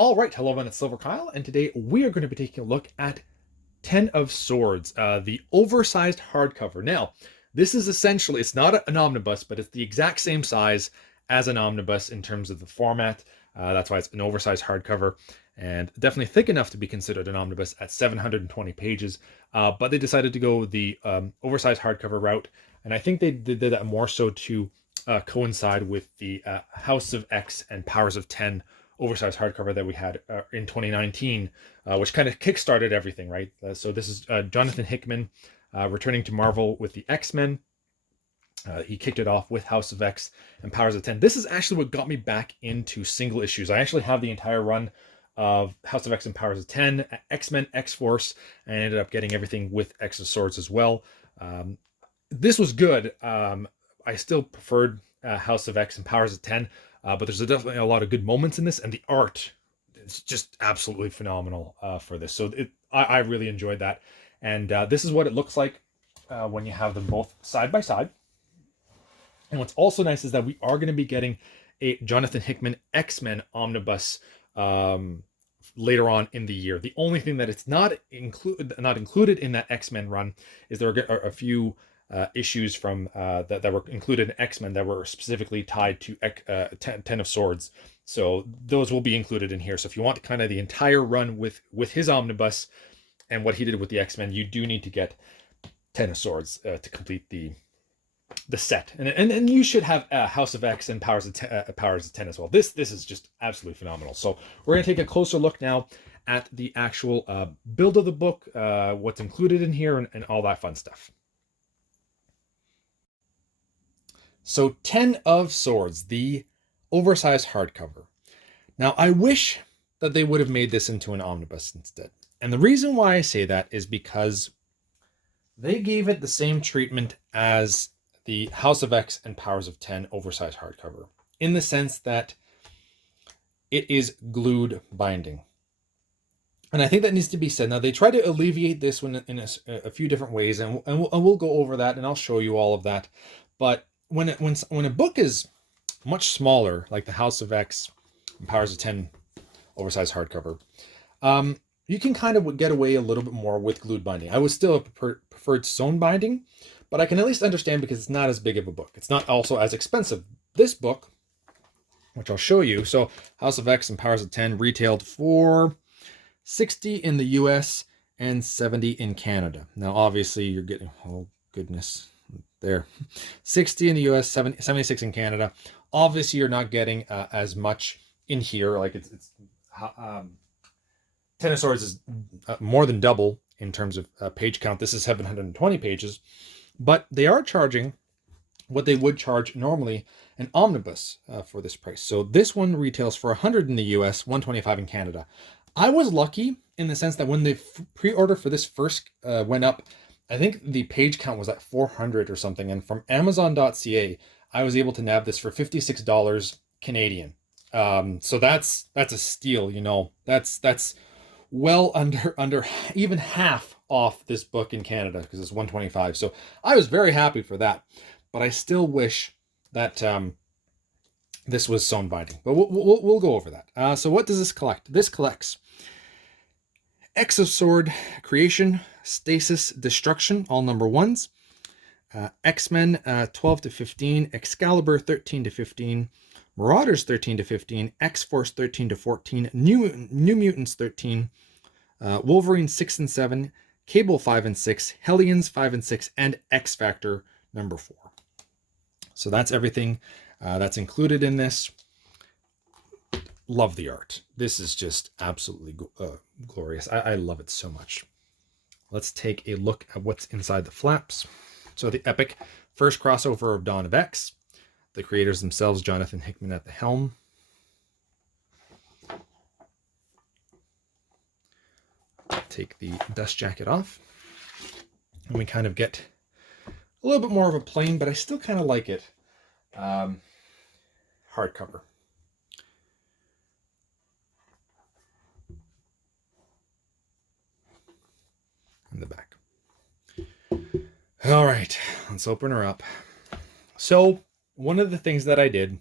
All right, hello everyone, it's silverkyle, and today we are going to be taking a look at 10 of Swords, the oversized hardcover. Now, this is essentially, it's not an omnibus, but it's the exact same size as an omnibus in terms of the format. That's why it's an oversized hardcover, and definitely thick enough to be considered an omnibus at 720 pages. But they decided to go the oversized hardcover route, and I think they did that more so to coincide with the House of X and Powers of 10 oversized hardcover that we had in 2019, which kind of kickstarted everything, right? So this is Johnathon Hickman returning to Marvel with the X-Men. He kicked it off with House of X and Powers of 10. This is actually what got me back into single issues. I actually have the entire run of House of X and Powers of 10, X-Men, X-Force, and I ended up getting everything with X of Swords as well. This was good. I still preferred House of X and Powers of 10, but there's definitely a lot of good moments in this, and the art is just absolutely phenomenal for this. So I really enjoyed that. And this is what it looks like when you have them both side by side. And what's also nice is that we are going to be getting a Johnathon Hickman X-Men omnibus later on in the year. The only thing that it's not included in that X-Men run is there are a few issues from that were included in X-Men that were specifically tied to 10 of Swords. So those will be included in here. So if you want kind of the entire run with his omnibus and what he did with the X-Men, you do need to get 10 of Swords to complete the set. And you should have House of X and Powers of 10 as well. This is just absolutely phenomenal. So we're going to take a closer look now at the actual build of the book, what's included in here, and all that fun stuff. So 10 of Swords, the oversized hardcover. Now, I wish that they would have made this into an omnibus instead. And the reason why I say that is because they gave it the same treatment as the House of X and Powers of 10 oversized hardcover, in the sense that it is glued binding. And I think that needs to be said. Now, they try to alleviate this one in a few different ways, and we'll go over that, and I'll show you all of that. But when a book is much smaller, like the House of X and Powers of 10 oversized hardcover, you can kind of get away a little bit more with glued binding. I would still have preferred sewn binding, but I can at least understand because it's not as big of a book. It's not also as expensive. This book, which I'll show you, so House of X and Powers of 10 retailed for $60 in the US and $70 in Canada. Now, obviously, you're getting, oh goodness, there, 60 in the US, 76 in Canada. Obviously, you're not getting as much in here. Like it's 10 of Swords is more than double in terms of page count. This is 720 pages, but they are charging what they would charge normally an omnibus for this price. So this one retails for $100 in the US, $125 in Canada. I was lucky in the sense that when the pre-order for this first went up, I think the page count was at 400 or something. And from Amazon.ca, I was able to nab this for $56 Canadian. So that's a steal, you know. That's well under even half off this book in Canada, because it's 125. So I was very happy for that. But I still wish that this was sewn binding. But we'll go over that. So what does this collect? This collects X of Sword, Creation, Stasis, Destruction, all number ones. X-Men 12 to 15, Excalibur 13 to 15, Marauders 13 to 15, X-Force 13 to 14, New Mutants 13, Wolverine 6 and 7, Cable 5 and 6, Hellions 5 and 6, and X-Factor number 4. So that's everything that's included in this. Love the art. This is just absolutely glorious. I love it so much. Let's take a look at what's inside the flaps. So the epic first crossover of Dawn of X. The creators themselves, Johnathon Hickman at the helm. Take the dust jacket off. And we kind of get a little bit more of a plain, but I still kind of like it, hardcover. In the back. All right, let's open her up. So one of the things that I did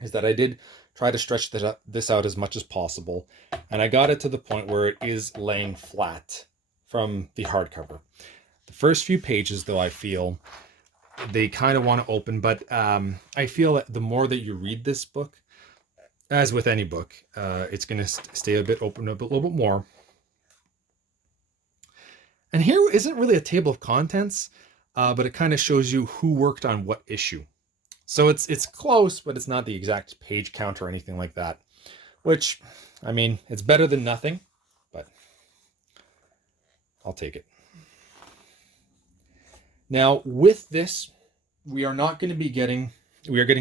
is that I did try to stretch this out as much as possible. And I got it to the point where it is laying flat from the hardcover. The first few pages, though, I feel they kind of want to open, but I feel that the more that you read this book, as with any book, it's going to stay a bit open up a little bit more. And here isn't really a table of contents, but it kind of shows you who worked on what issue. So it's close, but it's not the exact page count or anything like that. Which, I mean, it's better than nothing, but I'll take it. Now, with this, we are getting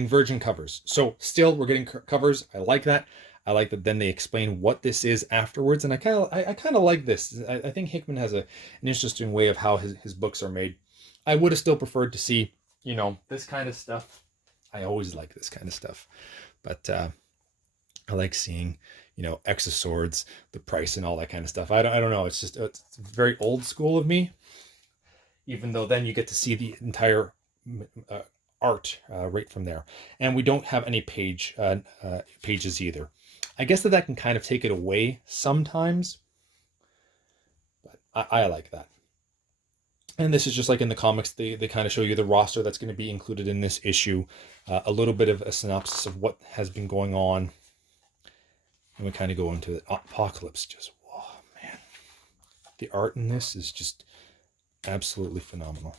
virgin covers. So still, we're getting covers. I like that. I like that then they explain what this is afterwards. And I kind of like this. I think Hickman has an interesting way of how his books are made. I would have still preferred to see, this kind of stuff. I always like this kind of stuff. But I like seeing, X of Swords, the price and all that kind of stuff. I don't know. It's very old school of me. Even though then you get to see the entire art right from there. And we don't have any pages either. I guess that can kind of take it away sometimes. But I like that. And this is just like in the comics, they kind of show you the roster that's going to be included in this issue, a little bit of a synopsis of what has been going on. And we kind of go into the Apocalypse. Just, whoa, man. The art in this is just absolutely phenomenal.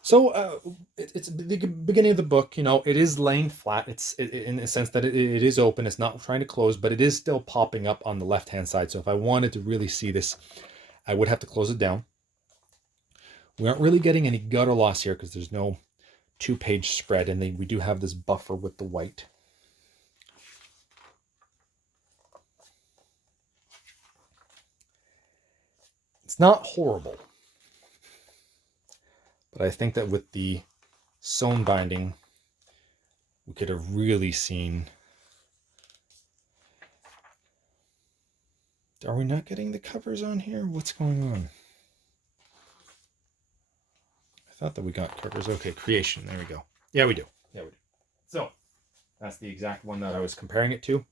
So it's the beginning of the book. It is laying flat. It's in the sense that it is open. It's not trying to close, but it is still popping up on the left-hand side. So if I wanted to really see this, I would have to close it down. We aren't really getting any gutter loss here because there's no 2-page spread, and we do have this buffer with the white. It's not horrible. But I think that with the sewn binding, we could have really seen. Are we not getting the covers on here? What's going on? I thought that we got covers. Okay, creation. There we go. Yeah, we do. So that's the exact one that I was comparing it to.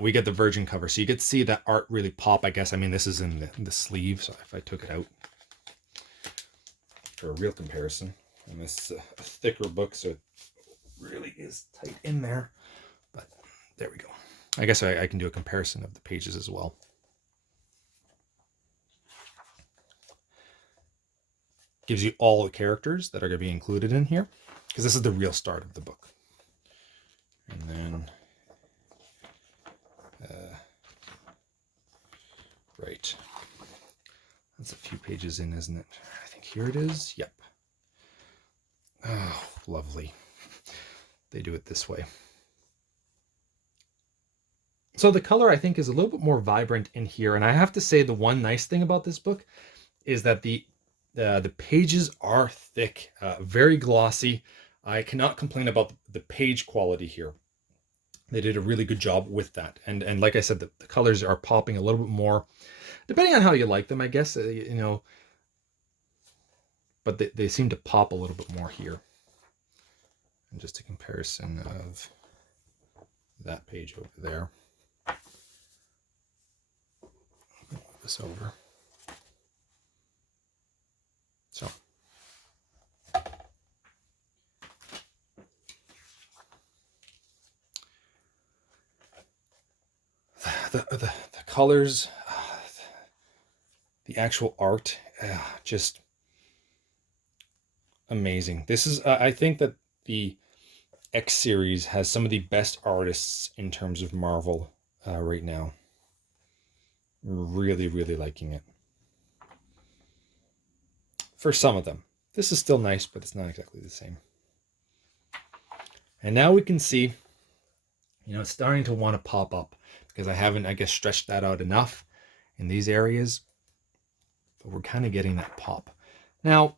We get the virgin cover, so you get to see that art really pop, I guess. I mean, this is in the sleeve, so if I took it out for a real comparison, and this is a thicker book, so it really is tight in there, but there we go. I guess I can do a comparison of the pages as well. Gives you all the characters that are going to be included in here, because this is the real start of the book. And then right. That's a few pages in, isn't it? I think here it is. Yep. Oh, lovely. They do it this way. So the color, I think, is a little bit more vibrant in here. And I have to say the one nice thing about this book is that the pages are thick, very glossy. I cannot complain about the page quality here. They did a really good job with that. And like I said, the colors are popping a little bit more, depending on how you like them, I guess, but they seem to pop a little bit more here. And just a comparison of that page over there. Move this over. So. The colors, the actual art, just amazing. This is, I think that the X series has some of the best artists in terms of Marvel right now. Really, really liking it. For some of them. This is still nice, but it's not exactly the same. And now we can see, it's starting to want to pop up. Because I haven't, I guess, stretched that out enough in these areas. But we're kind of getting that pop. Now,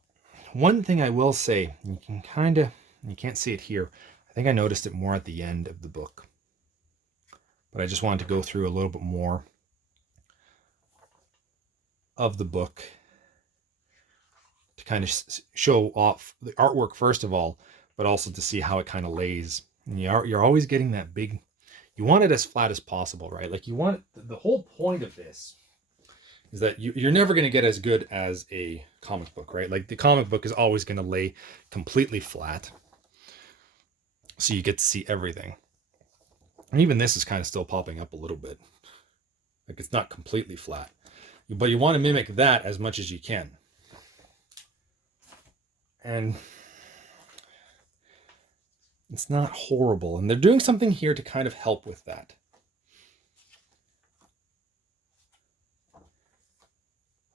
one thing I will say, you can't see it here. I think I noticed it more at the end of the book. But I just wanted to go through a little bit more of the book to kind of show off the artwork first of all, but also to see how it kind of lays. And you're always getting that big, you want it as flat as possible, right? Like you want, the whole point of this is that you're never going to get as good as a comic book, right? Like the comic book is always going to lay completely flat, so you get to see everything. And even this is kind of still popping up a little bit. Like it's not completely flat, but you want to mimic that as much as you can. And it's not horrible. And they're doing something here to kind of help with that.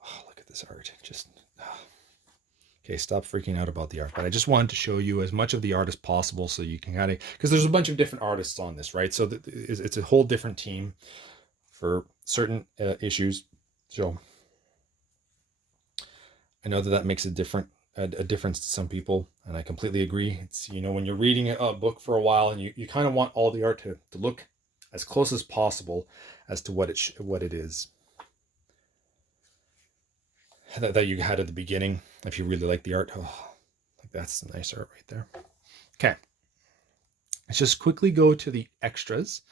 Oh, look at this art. Just, okay, stop freaking out about the art. But I just wanted to show you as much of the art as possible so you can kind of, because there's a bunch of different artists on this, right? So it's a whole different team for certain issues. So I know that makes a difference to some people, and I completely agree. It's, you know, when you're reading a book for a while and you kind of want all the art to look as close as possible as to what it is that you had at the beginning. If you really like the art, like that's some nice art right there. Okay, let's just quickly go to the extras.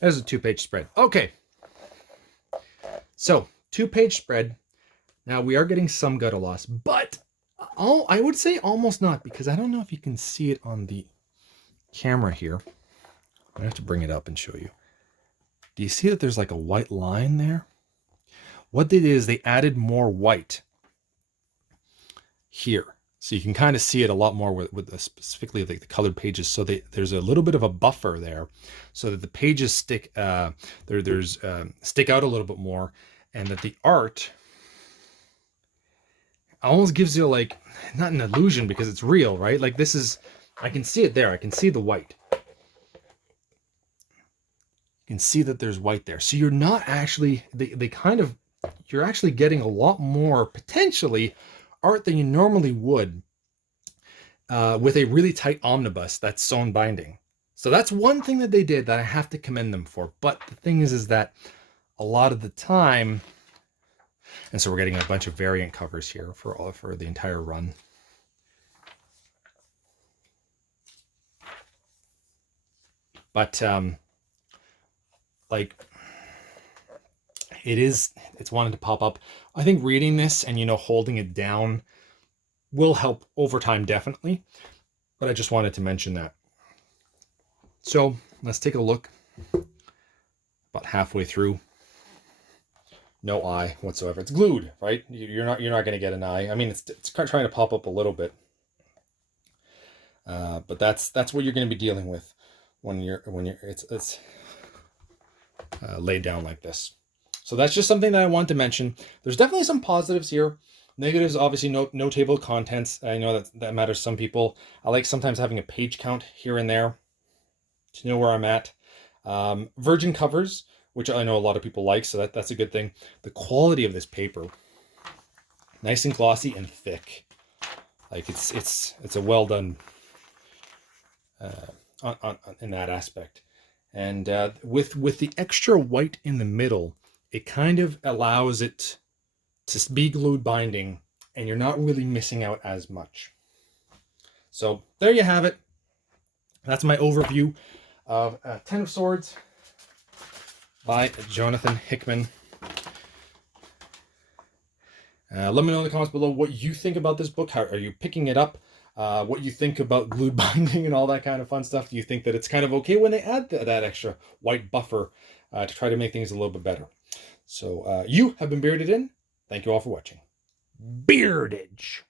There's a 2-page spread. Okay, so 2-page spread. Now we are getting some gutter loss, but I would say almost not, because I don't know if you can see it on the camera here. I have to bring it up and show you. Do you see that there's like a white line there? What they did is they added more white here. So you can kind of see it a lot more with specifically like the colored pages. So there's a little bit of a buffer there so that the pages stick out a little bit more, and that the art almost gives you like, not an illusion because it's real, right? Like this is, I can see it there. I can see the white. You can see that there's white there. So you're not actually, you're actually getting a lot more potentially art than you normally would with a really tight omnibus that's sewn binding. So that's one thing that they did that I have to commend them for. But the thing is that a lot of the time, and so we're getting a bunch of variant covers here for the entire run. But like it's wanted to pop up. I think reading this and, you know, holding it down will help over time, definitely. But I just wanted to mention that. So let's take a look. About halfway through. No eye whatsoever. It's glued, right? You're not going to get an eye. I mean, it's trying to pop up a little bit. But that's what you're going to be dealing with when it's laid down like this. So that's just something that I want to mention. There's definitely some positives here. Negatives, obviously, no table of contents. I know that matters to some people. I like sometimes having a page count here and there to know where I'm at. Virgin covers, which I know a lot of people like, so that's a good thing. The quality of this paper, nice and glossy and thick. Like it's a well done in that aspect. And with the extra white in the middle, it kind of allows it to be glued binding, and you're not really missing out as much. So there you have it. That's my overview of Ten of Swords by Johnathon Hickman. Let me know in the comments below what you think about this book. How are you picking it up? What you think about glued binding and all that kind of fun stuff. Do you think that it's kind of okay when they add that extra white buffer to try to make things a little bit better? So you have been Bearded In. Thank you all for watching. Beardage.